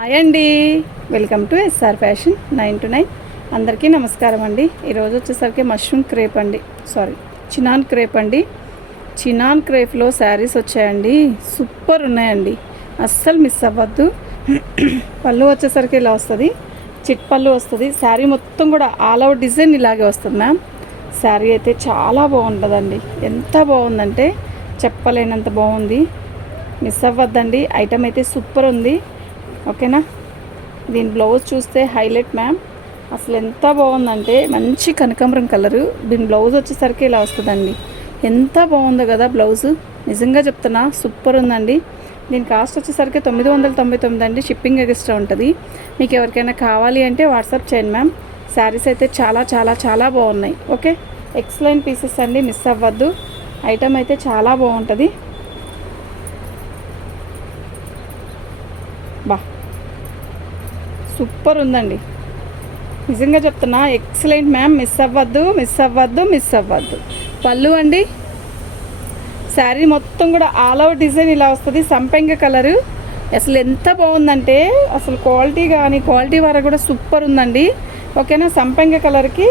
Hi అండి, welcome to SR fashion 9 to 9. అందరికీ నమస్కారం అండి. ఈరోజు వచ్చేసరికి మష్రూమ్ క్రేప్ అండి, చినాన్ క్రేప్ అండి. చినాన్ క్రేప్లో శారీస్ వచ్చాయండి, సూపర్ ఉన్నాయండి, అస్సలు మిస్ అవ్వద్దు. పళ్ళు వచ్చేసరికి ఇలా వస్తుంది, చిట్ పళ్ళు వస్తుంది. శారీ మొత్తం కూడా ఆల్ అవుట్ డిజైన్ ఇలాగే వస్తుంది మ్యామ్. శారీ అయితే చాలా బాగుంటుందండి, ఎంత బాగుందంటే చెప్పలేనంత బాగుంది. మిస్ అవ్వద్దండి, ఐటమ్ అయితే సూపర్ ఉంది. ఓకేనా, దీని బ్లౌజ్ చూస్తే హైలైట్ మ్యామ్, అసలు ఎంత బాగుందంటే మంచి కనకాంబరం కలరు. దీని బ్లౌజ్ వచ్చేసరికి ఇలా వస్తుందండి, ఎంత బాగుందో కదా బ్లౌజు, నిజంగా చెప్తున్నా సూపర్ ఉందండి. దీని కాస్ట్ వచ్చేసరికి 999 అండి, షిప్పింగ్ ఎక్స్ట్రా ఉంటుంది. మీకు ఎవరికైనా కావాలి అంటే వాట్సాప్ చేయండి మ్యామ్. శారీస్ అయితే చాలా చాలా చాలా బాగున్నాయి. ఓకే, ఎక్సలెంట్ పీసెస్ అండి, మిస్ అవ్వద్దు. ఐటమ్ అయితే చాలా బాగుంటుంది. బా సూపర్ ఉందండి, నిజంగా చెప్తున్నా ఎక్సలెంట్ మ్యామ్. మిస్ అవ్వద్దు, మిస్ అవ్వద్దు, మిస్ అవ్వద్దు. పళ్ళు అండి, శారీ మొత్తం కూడా ఆల్ అవుట్ డిజైన్ ఇలా వస్తుంది, సంపెంగ కలరు. అసలు ఎంత బాగుందంటే అసలు క్వాలిటీ వరకు కూడా సూపర్ ఉందండి. ఓకేనా, సంపెంగ కలర్కి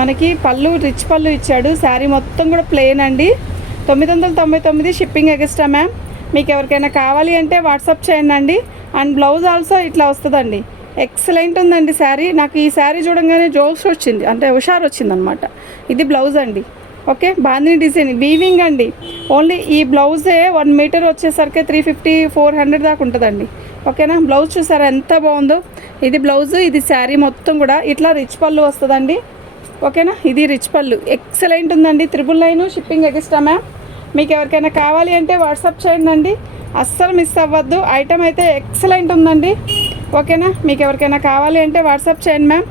మనకి పళ్ళు రిచ్ పళ్ళు ఇచ్చాడు. శారీ మొత్తం కూడా ప్లెయిన్ అండి. 999 షిప్పింగ్ ఎక్స్ట్రా మ్యామ్. మీకు ఎవరికైనా కావాలి అంటే వాట్సాప్ చేయండి అండి. అండ్ బ్లౌజ్ ఆల్సో ఇట్లా వస్తుందండి, ఎక్సలెంట్ ఉందండి శారీ. నాకు ఈ శారీ చూడంగానే జోక్స్ వచ్చింది, అంటే హుషారు వచ్చిందనమాట. ఇది బ్లౌజ్ అండి. ఓకే, బాందిని డిజైన్ వీవింగ్ అండి. ఓన్లీ ఈ బ్లౌజే 1 మీటర్ వచ్చేసరికి 350-400 దాకా ఉంటుందండి. ఓకేనా, బ్లౌజ్ చూసారా ఎంత బాగుందో. ఇది బ్లౌజ్, ఇది శారీ మొత్తం కూడా ఇట్లా రిచ్ పళ్ళు వస్తుందండి. ఓకేనా, ఇది రిచ్ పళ్ళు, ఎక్సలెంట్ ఉందండి. 999 షిప్పింగ్ ఎక్స్ట్రా మ్యామ్. మీకు ఎవరికైనా కావాలి అంటే వాట్సాప్ చేయండి అండి, అస్సలు మిస్ అవ్వద్దు. ఐటమ్ అయితే ఎక్సలెంట్ ఉందండి. ఓకేనా, మీకు ఎవరికైనా కావాలి అంటే వాట్సాప్ చేయండి మ్యామ్.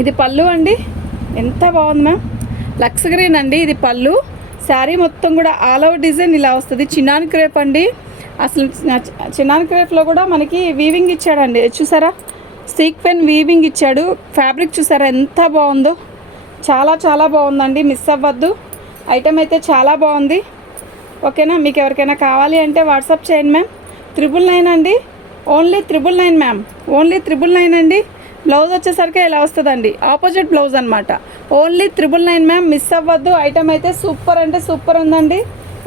ఇది పళ్ళు అండి, ఎంత బాగుంది మ్యామ్, లక్స్ గ్రీన్ అండి ఇది పళ్ళు. శారీ మొత్తం కూడా ఆల్ అవుట్ డిజైన్ ఇలా వస్తుంది. చినాన్ క్రేప్ అండి, అసలు చినాన్ క్రేప్లో కూడా మనకి వీవింగ్ ఇచ్చాడండి, చూసారా, సీక్వెన్ వీవింగ్ ఇచ్చాడు. ఫ్యాబ్రిక్ చూసారా ఎంత బాగుందో, చాలా చాలా బాగుందండి, మిస్ అవ్వద్దు. ఐటమ్ అయితే చాలా బాగుంది. ఓకేనా, మీకు ఎవరికైనా కావాలి అంటే వాట్సాప్ చేయండి మ్యామ్. 999 అండి, ఓన్లీ 999 మ్యామ్, ఓన్లీ 999 అండి. బ్లౌజ్ వచ్చేసరికి ఇలా వస్తుందండి, ఆపోజిట్ బ్లౌజ్ అనమాట. ఓన్లీ 999 మ్యామ్, మిస్ అవ్వద్దు. ఐటమ్ అయితే సూపర్ అంటే సూపర్ ఉందండి.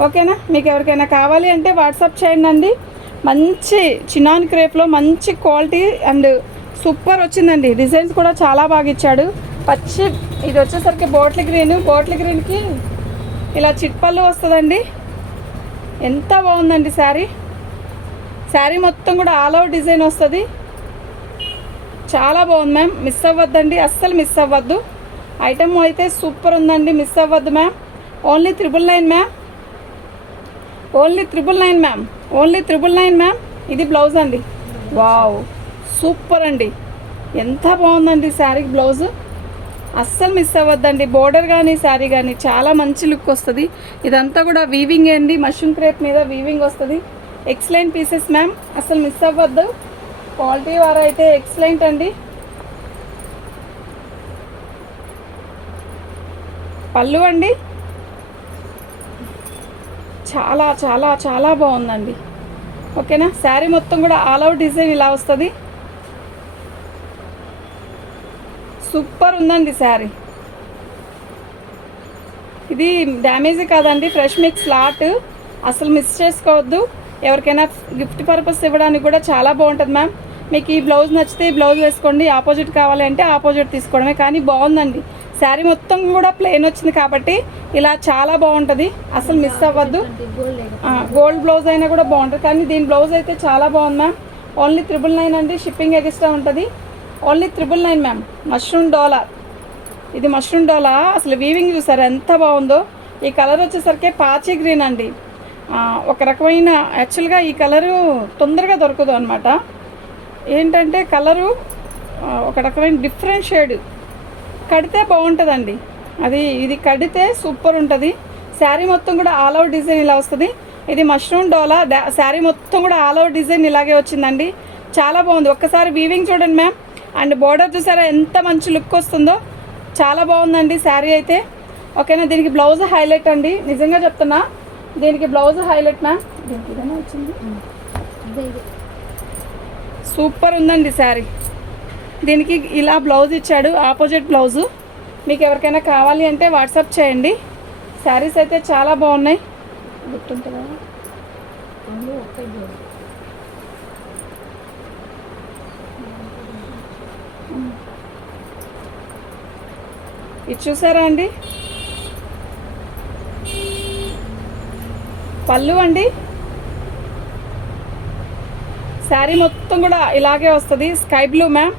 ఓకేనా, మీకు ఎవరికైనా కావాలి అంటే వాట్సాప్ చేయండి అండి. మంచి చినాన్ క్రేప్లో మంచి క్వాలిటీ అండ్ సూపర్ వచ్చిందండి. డిజైన్స్ కూడా చాలా బాగా ఇచ్చాడు. పచ్చి ఇది వచ్చేసరికి బాటిల్ గ్రీన్కి ఇలా చిట్పళ్ళు వస్తుందండి, ఎంత బాగుందండి శారీ. శారీ మొత్తం కూడా ఆల్ అవుట్ డిజైన్ వస్తుంది, చాలా బాగుంది మ్యామ్. మిస్ అవ్వద్దండి, అస్సలు మిస్ అవ్వద్దు. ఐటమ్ అయితే సూపర్ ఉందండి, మిస్ అవ్వద్దు ma'am. Only 999 ma'am, only 999 ma'am, only 999 ma'am. ఇది బ్లౌజ్ అండి, వావ్ సూపర్ అండి, ఎంత బాగుందండి శారీకి బ్లౌజు, అస్సలు మిస్ అవ్వద్దండి. బోర్డర్ కానీ శారీ కానీ చాలా మంచి లుక్ వస్తుంది. ఇదంతా కూడా వీవింగ్ అండి, మష్రూమ్ క్రేప్ మీద వీవింగ్ వస్తుంది. ఎక్సలెంట్ పీసెస్ మ్యామ్, అస్సలు మిస్ అవ్వద్దు. క్వాలిటీ వారు అయితే ఎక్సలెంట్ అండి. పళ్ళు అండి, చాలా చాలా చాలా బాగుందండి. ఓకేనా, శారీ మొత్తం కూడా ఆల్ అవుట్ డిజైన్ ఇలా వస్తుంది, సూపర్ ఉందండి శారీ. ఇది డ్యామేజ్ కాదండి, ఫ్రెష్ మిక్స్ లాట్, అసలు మిస్ చేసుకోవద్దు. ఎవరికైనా గిఫ్ట్ పర్పస్ ఇవ్వడానికి కూడా చాలా బాగుంటుంది మ్యామ్. మీకు ఈ బ్లౌజ్ నచ్చితే ఈ బ్లౌజ్ వేసుకోండి, ఆపోజిట్ కావాలి అంటే ఆపోజిట్ తీసుకోవడమే. కానీ బాగుందండి, శారీ మొత్తం కూడా ప్లెయిన్ వచ్చింది కాబట్టి ఇలా చాలా బాగుంటుంది, అసలు మిస్ అవ్వద్దు. గోల్డ్ బ్లౌజ్ అయినా కూడా బాగుంటుంది, కానీ దీని బ్లౌజ్ అయితే చాలా బాగుంది మ్యామ్. ఓన్లీ 999 అండి, షిప్పింగ్ ఎక్స్ట్రా ఉంటుంది. Only 999 ma'am. మష్రూమ్ డోలా, ఇది మష్రూమ్ డోలా, అసలు వీవింగ్ చూసారా ఎంత బాగుందో. ఈ కలర్ వచ్చేసరికి పాచి గ్రీన్ అండి, ఒక రకమైన యాక్చువల్గా ఈ కలరు తొందరగా దొరకదు అనమాట. ఏంటంటే కలరు ఒక రకమైన డిఫరెంట్ షేడ్, కడితే బాగుంటుందండి. ఇది కడితే సూపర్ ఉంటుంది. శారీ మొత్తం కూడా ఆల్ అవుట్ డిజైన్ ఇలా వస్తుంది. ఇది మష్రూమ్ డోలా, శారీ మొత్తం కూడా ఆల్ అవుట్ డిజైన్ ఇలాగే వచ్చిందండి, చాలా బాగుంది. ఒక్కసారి వీవింగ్ చూడండి మ్యామ్. అండ్ బోర్డర్ చూసారా ఎంత మంచి లుక్ వస్తుందో, చాలా బాగుందండి శారీ అయితే. ఓకేనా, దీనికి బ్లౌజ్ హైలైట్ అండి, నిజంగా చెప్తున్నా, దీనికి బ్లౌజ్ హైలైట్ మ్యామ్. దీనికి ఇదేనా వచ్చింది, సూపర్ ఉందండి శారీ. దీనికి ఇలా బ్లౌజ్ ఇచ్చాడు, ఆపోజిట్ బ్లౌజు. మీకు ఎవరికైనా కావాలి అంటే వాట్సాప్ చేయండి. శారీస్ అయితే చాలా బాగున్నాయి. గుర్తుంటుందా? ఇది చూసారా అండి, పళ్ళు అండి. శారీ మొత్తం కూడా ఇలాగే వస్తుంది, స్కై బ్లూ మ్యామ్.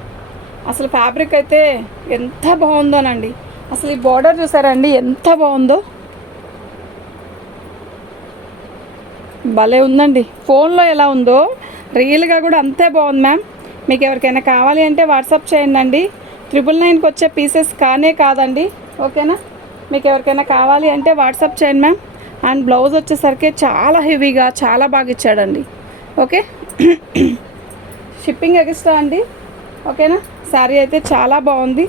అసలు ఫ్యాబ్రిక్ అయితే ఎంత బాగుందోనండి. అసలు ఈ బార్డర్ చూసారా అండి, ఎంత బాగుందో, భలే ఉందండి. ఫోన్లో ఎలా ఉందో రియల్గా కూడా అంతే బాగుంది మ్యామ్. మీకు ఎవరికైనా కావాలి అంటే వాట్సాప్ చేయండి. 999కి వచ్చే పీసెస్ కానే కాదండి, ఓకేనా. మీకు ఎవరికైనా కావాలి అంటే వాట్సాప్ చేయండి మ్యామ్. అండ్ బ్లౌజ్ వచ్చేసరికి చాలా హెవీగా చాలా బాగా ఇచ్చాడండి, ఓకే. షిప్పింగ్ ఎక్స్ట్రా అండి, ఓకేనా. శారీ అయితే చాలా బాగుంది,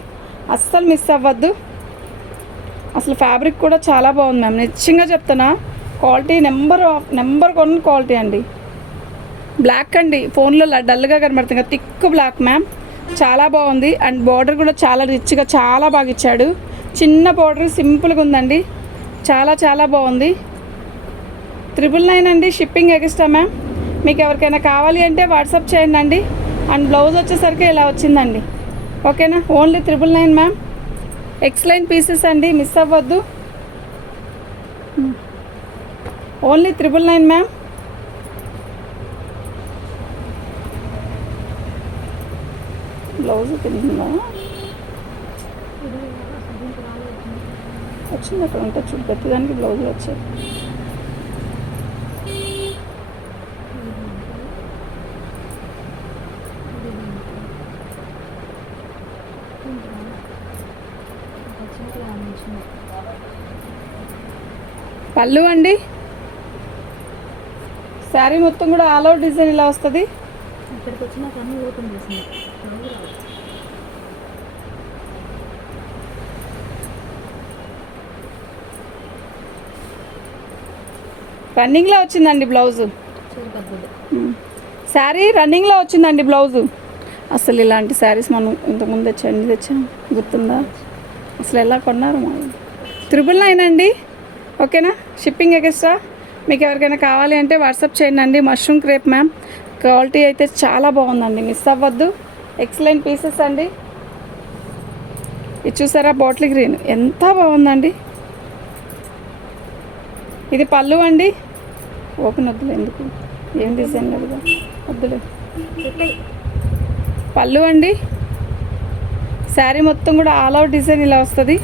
అస్సలు మిస్ అవ్వద్దు. అసలు ఫ్యాబ్రిక్ కూడా చాలా బాగుంది మ్యామ్, నిజంగా చెప్తున్నా. క్వాలిటీ నెంబర్ 1 క్వాలిటీ అండి. బ్లాక్ అండి, ఫోన్లో డల్గా కనబడుతుంది కదా, థిక్ బ్లాక్ మ్యామ్. చాలా బాగుంది. అండ్ బార్డర్ కూడా చాలా రిచ్గా చాలా బాగా ఇచ్చాడు. చిన్న బార్డర్ సింపుల్గా ఉందండి, చాలా చాలా బాగుంది. 999 అండి, షిప్పింగ్ ఎక్స్ట్రా మ్యామ్. మీకు ఎవరికైనా కావాలి అంటే వాట్సాప్ చేయండి. అండ్ బ్లౌజ్ వచ్చేసరికి ఇలా వచ్చిందండి, ఓకేనా. Only 999 ma'am. ఎక్సలెంట్ పీసెస్ అండి, మిస్ అవ్వద్దు. Only 999 ma'am. బ్లౌజ్ తింటుందా వచ్చింది, అక్కడ ఉంటుంది చూడు, ప్రతిదానికి బ్లౌజులు వచ్చాయి. పళ్ళు అండి, శారీ మొత్తం కూడా ఆల్ అవుట్ డిజైన్ ఇలా వస్తుంది. ఇక్కడికి వచ్చిన కన్ను ఓపెన్ చేసింది. రన్నింగ్లో వచ్చిందండి బ్లౌజు, శారీ రన్నింగ్లో వచ్చిందండి బ్లౌజు. అసలు ఇలాంటి శారీస్ మనం ఇంతకుముందు తెచ్చాం గుర్తుందా? అసలు ఎలా కొన్నారు? 999 అండి, ఓకేనా. Shipping extra. మీకు ఎవరికైనా కావాలి అంటే వాట్సాప్ చేయండి. మష్రూమ్ క్రేప్ మ్యామ్, క్వాలిటీ అయితే చాలా బాగుందండి, మిస్ అవ్వద్దు. ఎక్సలెంట్ పీసెస్ అండి. ఇది చూసారా, బాటిల్ గ్రీన్ ఎంత బాగుందండి. ఇది పళ్ళు అండి. ఓపెన్ వద్దులే, ఎందుకు, ఏం డిజైన్ లేదు వద్దులే. పళ్ళు అండి, శారీ మొత్తం కూడా ఆల్ అవుట్ డిజైన్ ఇలా వస్తుంది.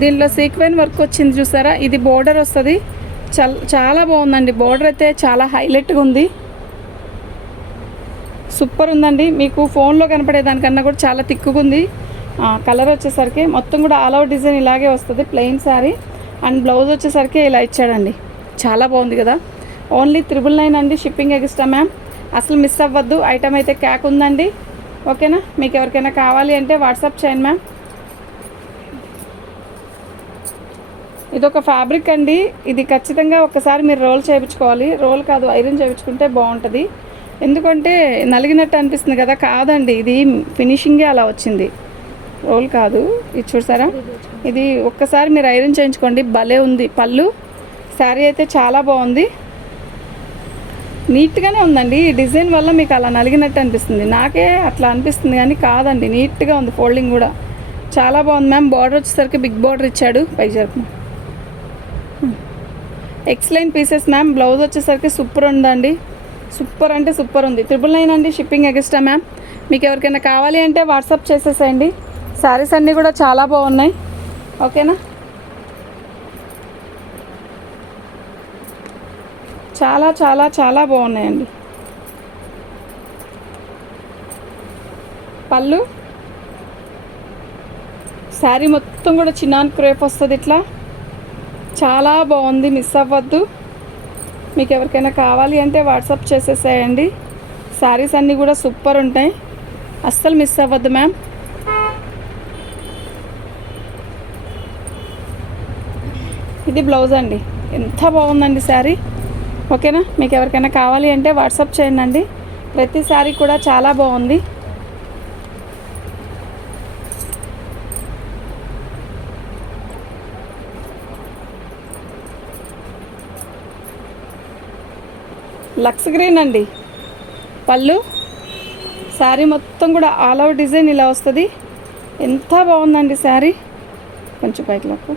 దీనిలో సీక్వెన్ వర్క్ వచ్చింది చూసారా, ఇది బోర్డర్ వస్తుంది. చాలా బాగుందండి, బోర్డర్ అయితే చాలా హైలైట్గా ఉంది, సూపర్ ఉందండి. మీకు ఫోన్లో కనపడేదానికన్నా కూడా చాలా థిక్గా ఉంది. కలర్ వచ్చేసరికి మొత్తం కూడా ఆల్ అవుట్ డిజైన్ ఇలాగే వస్తుంది, ప్లెయిన్ శారీ. అండ్ బ్లౌజ్ వచ్చేసరికి ఇలా ఇచ్చాడండి, చాలా బాగుంది కదా. ఓన్లీ 999 అండి, షిప్పింగ్ ఎక్స్ట్రా మ్యామ్. అసలు మిస్ అవ్వద్దు. ఐటమ్ అయితే క్యాక్ ఉందండి, ఓకేనా. మీకు ఎవరికైనా కావాలి అంటే వాట్సాప్ చేయండి మ్యామ్. ఇదొక ఫ్యాబ్రిక్ అండి, ఇది ఖచ్చితంగా ఒకసారి మీరు రోల్ చేయించుకోవాలి. రోల్ కాదు, ఐరన్ చేయించుకుంటే బాగుంటుంది. ఎందుకంటే నలిగినట్టు అనిపిస్తుంది కదా, కాదండి, ఇది ఫినిషింగే అలా వచ్చింది, రోల్ కాదు. ఇది చూసారా, ఇది ఒక్కసారి మీరు ఐరన్ చేయించుకోండి, భలే ఉంది. పళ్ళు, శారీ అయితే చాలా బాగుంది, నీట్గానే ఉందండి. ఈ డిజైన్ వల్ల మీకు అలా నలిగినట్టు అనిపిస్తుంది, నాకే అట్లా అనిపిస్తుంది కానీ కాదండి, నీట్గా ఉంది. ఫోల్డింగ్ కూడా చాలా బాగుంది మ్యామ్. బార్డర్ వచ్చేసరికి బిగ్ బార్డర్ ఇచ్చాడు, పై జరుపు. Excellent pieces ma'am. బ్లౌజ్ వచ్చేసరికి సూపర్ ఉందండి, సూపర్ అంటే సూపర్ ఉంది. 999 అండి, షిప్పింగ్ ఎక్స్ట్రా మ్యామ్. మీకు ఎవరికైనా కావాలి అంటే వాట్సాప్ చేసేసేయండి. శారీస్ అన్నీ కూడా చాలా బాగున్నాయి, ఓకేనా. చాలా చాలా చాలా బాగున్నాయండి. పళ్ళు, శారీ మొత్తం కూడా చిన్నాన్ క్రేప్ వస్తుంది ఇట్లా, చాలా బాగుంది, మిస్ అవ్వద్దు. మీకు ఎవరికైనా కావాలి అంటే వాట్సాప్ చేసేసేయండి. శారీస్ అన్నీ కూడా సూపర్ ఉంటాయి, అస్సలు మిస్ అవ్వద్దు మ్యామ్. ఇది బ్లౌజ్ అండి, ఎంత బాగుందండి శారీ, ఓకేనా. మీకు ఎవరికైనా కావాలి అంటే వాట్సాప్ చేయండి. ప్రతి శారీ కూడా చాలా బాగుంది. లక్స్ గ్రీన్ అండి పళ్ళు. శారీ మొత్తం కూడా ఆల్ ఓవర్ డిజైన్ ఇలా వస్తుంది. ఎంత బాగుందండి శారీ. కొంచెం పైకి లాక్కు.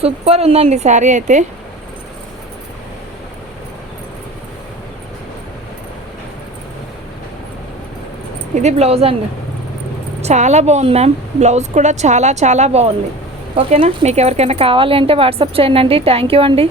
సూపర్ ఉందండి శారీ అయితే. ఇది బ్లౌజ్ అండి. చాలా బాగుంది మ్యామ్. బ్లౌజ్ కూడా చాలా చాలా బాగుంది. ఓకేనా? మీకు ఎవరికైనా కావాలి అంటే వాట్సాప్ చేయండి అండి. థ్యాంక్ యూ అండి.